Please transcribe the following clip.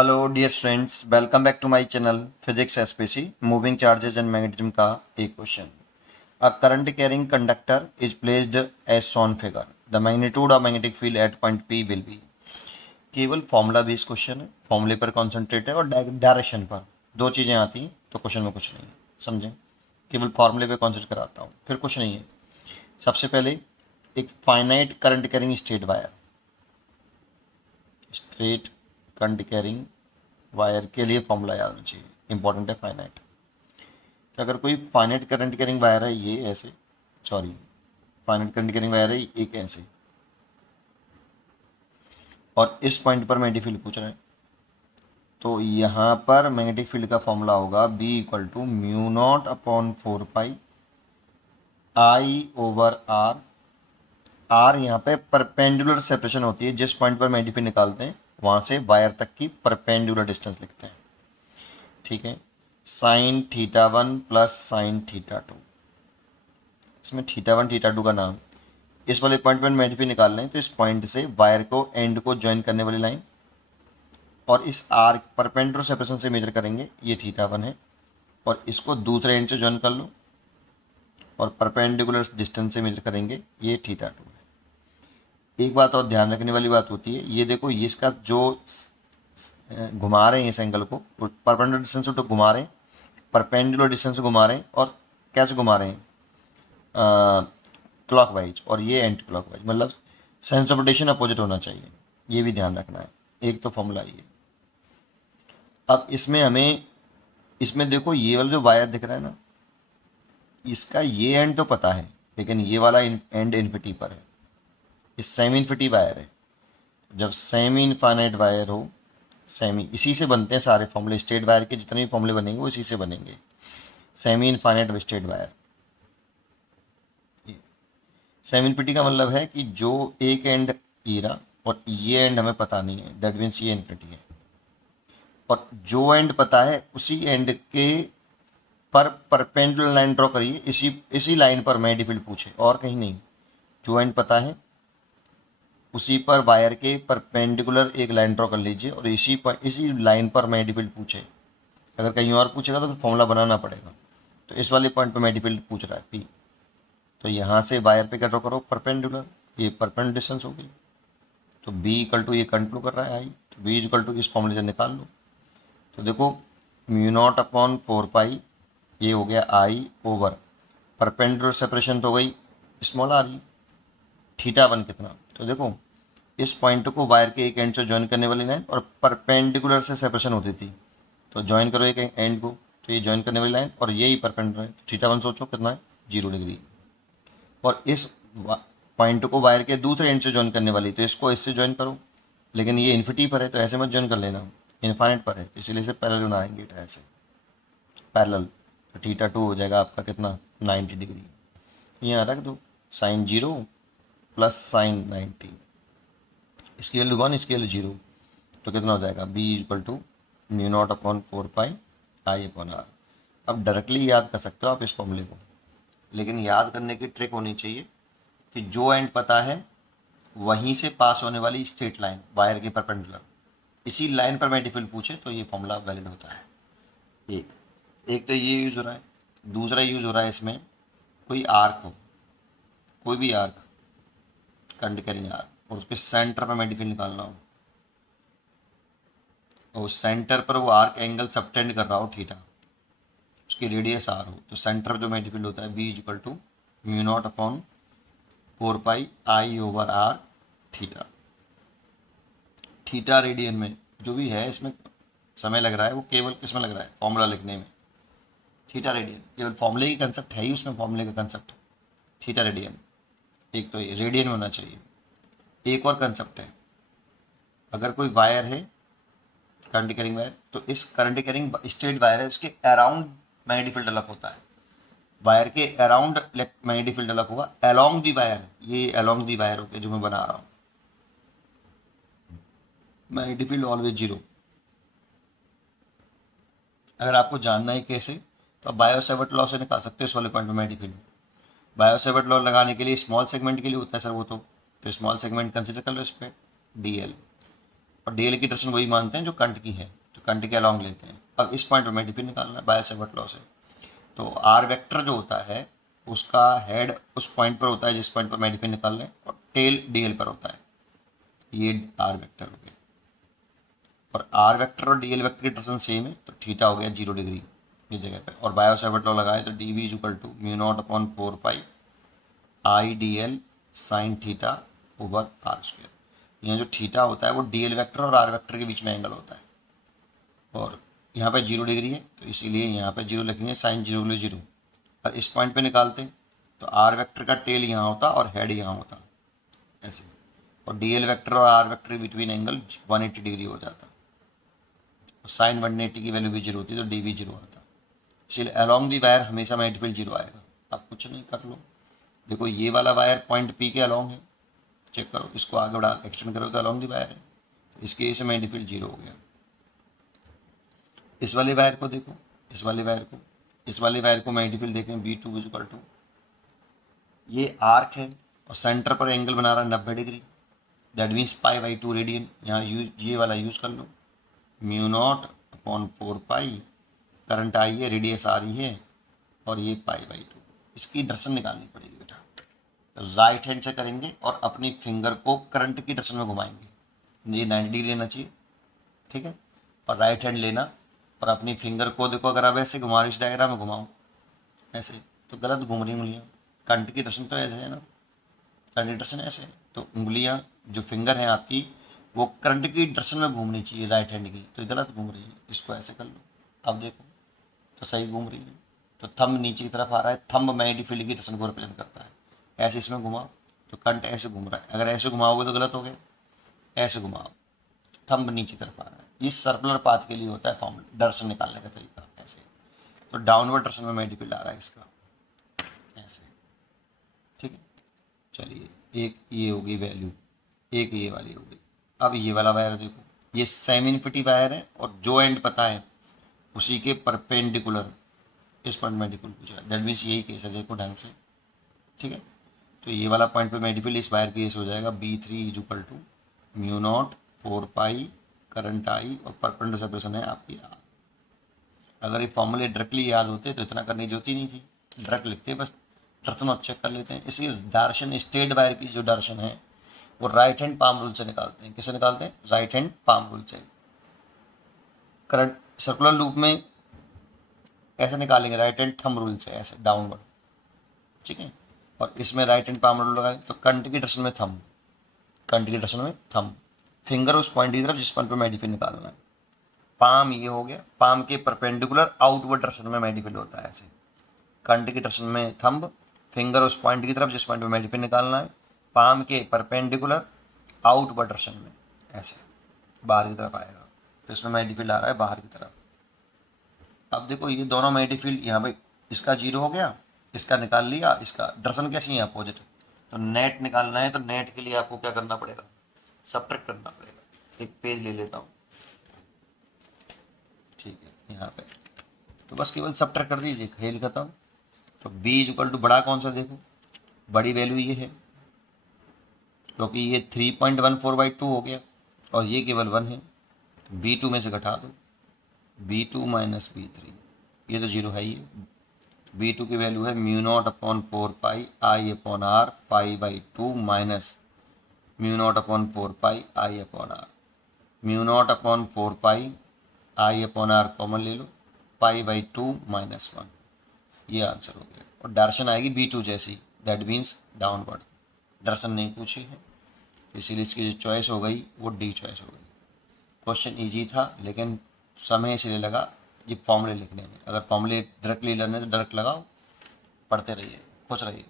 Hello dear students, welcome back to my channel physics SPC moving charges and magnetism का एक question. A current carrying conductor is placed as shown figure. The magnitude of magnetic field at point P will be. केवल formula based question है, फॉर्मूले पर concentrate है और direction पर दो चीज़ें आती हैं तो क्वेश्चन में कुछ नहीं है, समझें। केवल फॉर्मूले पे कॉन्सेंट्रेट कराता हूँ, फिर कुछ नहीं है। सबसे पहले एक finite current carrying straight wire, straight current carrying wire के लिए फॉर्मूला याद होना चाहिए, इंपॉर्टेंट है फाइनाइट। तो अगर कोई फाइनाइट करंट कैरिंग वायर है, ये ऐसे, sorry, finite current carrying wire है एक ऐसे, और इस पॉइंट पर मैग्नेटिक फील्ड पूछ रहे हैं, तो यहाँ पर मैग्नेटिक फील्ड का फॉर्मूला होगा B equal to mu naught upon 4 pi I over R. R यहाँ पे परपेंडुलर सेपरेशन होती है, जिस पॉइंट पर मैग्नेटिक फील्ड निकालते हैं वहां से वायर तक की परपेंडुलर डिस्टेंस लिखते हैं, ठीक है। Sine theta one plus sine theta two, इसमें थीटा वन थीटा टू का नाम। इस वाले पॉइंट पर मैग्नेटिक फील्ड निकाल रहे हैं, तो इस पॉइंट से वायर को एंड को ज्वाइन करने वाली लाइन और इस आर परपेंडिकुलर सेपरेशन से मेजर करेंगे, ये थीटा वन है, और इसको दूसरे एंड से ज्वाइन कर लो और परपेंडिकुलर डिस्टेंस से मेजर करेंगे, ये थीटा टू है। एक बात और ध्यान रखने वाली बात होती है, ये देखो, ये इसका जो घुमा रहे हैं इस एंगल को, परपेंडिकुलर डिस्टेंस को तो घुमा रहे हैं, परपेंडिकुलर डिस्टेंस को घुमा रहे हैं, और कैसे घुमा रहे हैं, क्लॉकवाइज, और ये एंटी क्लॉकवाइज, मतलब सेंस ऑफ रोटेशन अपोजिट होना चाहिए, ये भी ध्यान रखना है। एक तो फॉर्मूला ये। अब इसमें हमें, इसमें देखो ये वाला जो वायर दिख रहा है ना, इसका ये एंड तो पता है, लेकिन ये वाला एंड इन्फिनिटी पर है, ये सेमी इन्फिनिटी वायर है। जब सेमी इनफाइनाइट वायर हो, सेमी, इसी से बनते हैं सारे फॉर्मूले, स्ट्रेट वायर के जितने भी फॉर्मूले बनेंगे वो इसी से बनेंगे, semi infinite straight wire. Semi infinity का मतलब है कि जो एक एंड ईरा और ये एंड हमें पता नहीं है, दैट मीन्स ये इन्फिनिटी है, और जो एंड पता है उसी एंड के पर परपेंडिकुलर लाइन ड्रॉ करिए, इसी इसी लाइन पर मैग्नेटिक फील्ड पूछे, और कहीं नहीं। जो एंड पता है उसी पर वायर के परपेंडिकुलर एक लाइन ड्रॉ कर लीजिए, और इसी लाइन पर मैग्नेटिक फील्ड पूछे। अगर कहीं और पूछेगा तो फिर फॉर्मूला बनाना पड़ेगा। तो इस वाले पॉइंट पर मैग्नेटिक फील्ड पूछ रहा है पी, तो यहाँ से वायर पे क्या ड्रॉ करो, परपेंडिकुलर, ये परपेंडिकुलर डिस्टेंस होगी, तो बी इक्वल टू, ये कंट्रोल कर रहा है आई, तो बी इक्वल टू इस फॉर्मूले से निकाल लो। तो देखो, म्यू नॉट अपॉन 4 पाई, ये हो गया आई ओवर, परपेंडिकुलर सेपरेशन तो हो गई small R E, theta one कितना, तो देखो इस पॉइंट को वायर के एक एंड से ज्वाइन करने वाली लाइन, और परपेंडिकुलर से सेपरेशन होती थी, तो ज्वाइन करो एक एंड को, तो ये ज्वाइन करने वाली लाइन और यही परपेंडिकुलर है, तो थीटा वन सोचो कितना है, 0 डिग्री। और इस पॉइंट को वायर के दूसरे एंड से ज्वाइन करने वाली, तो इसको इससे ज्वाइन करो, लेकिन ये इन्फिनिटी पर है तो ऐसे मत ज्वाइन कर लेना, इनफाइनाइट पर है, इसीलिए इसे पैरेलल बनाएंगे, ऐसे पैरेलल, तो थीटा टू हो जाएगा आपका कितना, 90 डिग्री। यहाँ रख दो साइन 0 प्लस साइन 90, इसकी वैल्यू 1, इसकी वैल्यू 0, तो कितना हो जाएगा, B equal to mu naught upon 4 pi I upon R. अब डायरेक्टली याद कर सकते हो आप इस फॉर्मूले को, लेकिन याद करने की ट्रिक होनी चाहिए कि जो एंड पता है वहीं से पास होने वाली स्ट्रेट लाइन वायर के परपेंडिकुलर, इसी लाइन पर मैग्नेटिक फील्ड पूछे तो ये फॉर्मूला वैलिड होता है। एक एक तो ये यूज़ हो रहा है, दूसरा यूज़ हो रहा है इसमें, कोई आर्क हो, कोई भी आर्क, करंट कैरिंग आर्क, और उसके सेंटर पर मैग्नेटिक फील्ड निकालना हो, और सेंटर पर वो आर्क एंगल सबटेंड कर रहा हो थीटा, उसकी रेडियस आर हो, तो सेंटर जो मैग्नेटिक फील्ड होता है B equal to mu naught upon 4 pi I over R theta. Theta radian में जो भी है, इसमें समय लग रहा है वो केवल किसमें लग रहा है, फॉर्मूला लिखने में। थीटा रेडियन केवल फॉर्मूले की कंसेप्ट है ही, उसमें फॉर्मूले का कंसेप्ट थीटा रेडियन, एक तो ये रेडियन में होना चाहिए। एक और कंसेप्ट है, अगर कोई वायर है करंट कैरिंग वायर, तो इस करंट कैरिंग स्ट्रेट वायर है, इसके अराउंड मैग्नेटिक फील्ड डेवलप होता है, वायर के अराउंड मैग्नेटिक फील्ड डेवलप होगा, अलोंग दी वायर, ये अलोंग दी वायर होकर जो मैं बना रहा हूँ, मैग्नेटिक फील्ड ऑलवेज 0। अगर आपको जानना है कैसे, तो आप बायो सेवर्ट लॉ से निकाल सकते हो इस वाले पॉइंट में magnetic field. Bio Savart law लगाने के लिए स्मॉल सेगमेंट के लिए होता है सर वो, तो स्मॉल सेगमेंट कंसिडर कर लो इस पर, डी एल, और डीएल की डायरेक्शन वही मानते हैं जो कंट की है, तो कंट के अलॉन्ग लेते हैं। अब इस पॉइंट पर मैं डिफिन निकालना है बाय सेवर्ट लॉ से। तो आर वेक्टर जो होता है उसका हेड उस पॉइंट पर होता है जिस पॉइंट पर मैं डिफिन निकाल लें, और टेल डीएल पर होता है। ये आर वेक्टर हो गया, और आर वेक्टर और डीएल वेक्टर की डायरेक्शन सेम है, तो थीटा हो गया 0 डिग्री ये जगह पे। और बायो सेवर्ट लॉ लगाए तो d B is equal to mu naught upon 4 pi I d l sine theta over R square. यहाँ जो थीटा होता है वो डीएल वेक्टर और आर वेक्टर के बीच में एंगल होता है, और यहाँ पे 0 डिग्री है तो इसीलिए यहाँ पे 0 लिखेंगे, साइन 0 के लिए 0। और इस पॉइंट पे निकालते हैं तो आर वेक्टर का टेल यहाँ होता और हेड यहाँ होता ऐसे, और डीएल वेक्टर और आर वेक्टर के बिटवीन एंगल 180 डिग्री हो जाता, और साइन 180 की वैल्यू भी 0 होती है तो डी भी 0 आता। इसलिए अलॉन्ग दी वायर हमेशा मल्टीपल 0 आएगा। आप कुछ नहीं कर लो, देखो ये वाला वायर पॉइंट पी के अलॉन्ग है, चेक करो, इसको आगे बढ़ा एक्सटेंड करो तो अलॉन्ग दी वायर है, तो इसके केस में मल्टीपल 0 हो गया। इस वाले वायर को देखो, इस वाले वायर को मल्टीपल देखें, B2 इक्वल टू ये आर्क है और सेंटर पर एंगल बना रहा है 90 डिग्री, दैट मीन्स π/2 रेडियन। यहाँ ये वाला यूज कर लो, mu naught upon 4 pi, current I है, रेडियस आ रही है, और ये π/2। इसकी डायरेक्शन निकालनी पड़ेगी बेटा। राइट हैंड से करेंगे और अपनी फिंगर को करंट की डायरेक्शन में घुमाएंगे, ये 90 डिग्री लेना चाहिए, ठीक है। और राइट हैंड लेना और अपनी फिंगर को देखो, अगर आप ऐसे घुमा रहे इस डायग्राम में घुमाओ ऐसे तो गलत घूम रही उंगलियाँ, करंट की डायरेक्शन तो ऐसे है ना, करंट की डायरेक्शन ऐसे है, तो उंगलियाँ जो फिंगर हैं आपकी वो करंट की डायरेक्शन में घूमनी चाहिए राइट हैंड की, तो गलत घूम रही है। इसको ऐसे कर लो, अब देखो तो सही घूम रही है, तो थंब नीचे की तरफ आ रहा है, थंब मैग्नेटिक फील्ड की डायरेक्शन को रिप्रेजेंट करता है। ऐसे इसमें घुमाओ तो करंट ऐसे घूम रहा है, अगर ऐसे घुमाओगे तो गलत हो गया, ऐसे घुमाओ थंब नीचे तरफ आ रहा है। ये सर्कुलर पाथ के लिए होता है फॉर्मूला, डायरेक्शन निकालने का तरीका ऐसे, तो डाउनवर्ड डायरेक्शन में मैग्नेटिक फील्ड आ रहा है इसका ऐसे, ठीक है। चलिए एक ये हो गई वैल्यू, एक ये वाली हो गई। अब ये वाला वायर देखो, ये सेमी इन्फिनिटी वायर है और जो एंड पता है उसी के परपेंडिकुलर इस पॉइंट में डिफिल पूछ रहा है, दैट मीन्स यही केस है, देखो ढंग से, ठीक है। तो ये वाला पॉइंट पे मल्टीपल इस वायर केस हो जाएगा B3 is equal to mu naught 4 pi current I, और परपेंडिकुलर सेपरेशन है आपकी आर। अगर ये फॉर्मूले डायरेक्टली याद होते तो इतना करने की जरूरत ही नहीं थी, डायरेक्ट लिखते बस, डायरेक्शन चेक कर लेते हैं। इसी डायरेक्शन स्ट्रेट वायर की जो डायरेक्शन है वो राइट हैंड पाम रूल से निकालते हैं। किससे निकालते हैं? राइट हैंड पाम रूल से। करंट सर्कुलर लूप में ऐसे निकालेंगे राइट हैंड थंब रूल से, ऐसे डाउनवर्ड, ठीक है। और इसमें राइट हैंड पाम रूल लगाए तो करंट की डायरेक्शन में थंब, करंट की डायरेक्शन में थंब, फिंगर उस पॉइंट की तरफ जिस पॉइंट पर मैग्नीफाई निकालना है। पाम ये हो गया, पाम के परपेंडिकुलर आउटवर्ड डायरेक्शन में मैग्नीफाई होता है ऐसे, करंट की डायरेक्शन में थंब, फिंगर उस पॉइंट की तरफ जिस पॉइंट पर मैग्नीफाई निकालना है, पाम के परपेंडिकुलर आउटवर्ड डायरेक्शन में ऐसे बाहर की तरफ आएगा, तो इसमें मैग्नीफाई आ रहा है बाहर की तरफ। अब देखो ये दोनों मैग्नेटिक फील्ड यहाँ पे इसका 0 हो गया, इसका निकाल लिया, इसका डायरेक्शन कैसी है अपोजिट, तो नेट निकालना है, तो नेट के लिए आपको क्या करना पड़ेगा? सब्ट्रैक्ट करना पड़ेगा। एक पेज ले लेता हूँ, ठीक है, यहाँ पे तो बस केवल सब्ट्रैक्ट कर दीजिए, खेल खत्म। तो b इक्वल टू बड़ा कौन सा, देखो बड़ी वैल्यू ये है क्योंकि ये 3.14/2 हो गया और ये केवल 1 है, तो B2 में से घटा दो, B2 माइनस B3, ये तो 0 है ही है। B2 की वैल्यू है mu naught upon 4 pi I upon R π/2 minus mu naught upon 4 pi I upon R, mu naught upon 4 pi I upon R common ले लो, π/2 माइनस 1, ये आंसर हो गया। और डायरेक्शन आएगी B2 जैसी, दैट मीन्स डाउनवर्ड, डायरेक्शन नहीं पूछी है, इसीलिए इसकी जो चॉइस हो गई वो D चॉइस हो गई। क्वेश्चन इजी था लेकिन समय इसलिए लगा ये फॉर्मूले लिखने में। अगर फॉर्मूले डायरेक्टली लेने तो डायरेक्ट लगाओ, पढ़ते रहिए, खुश रहिए।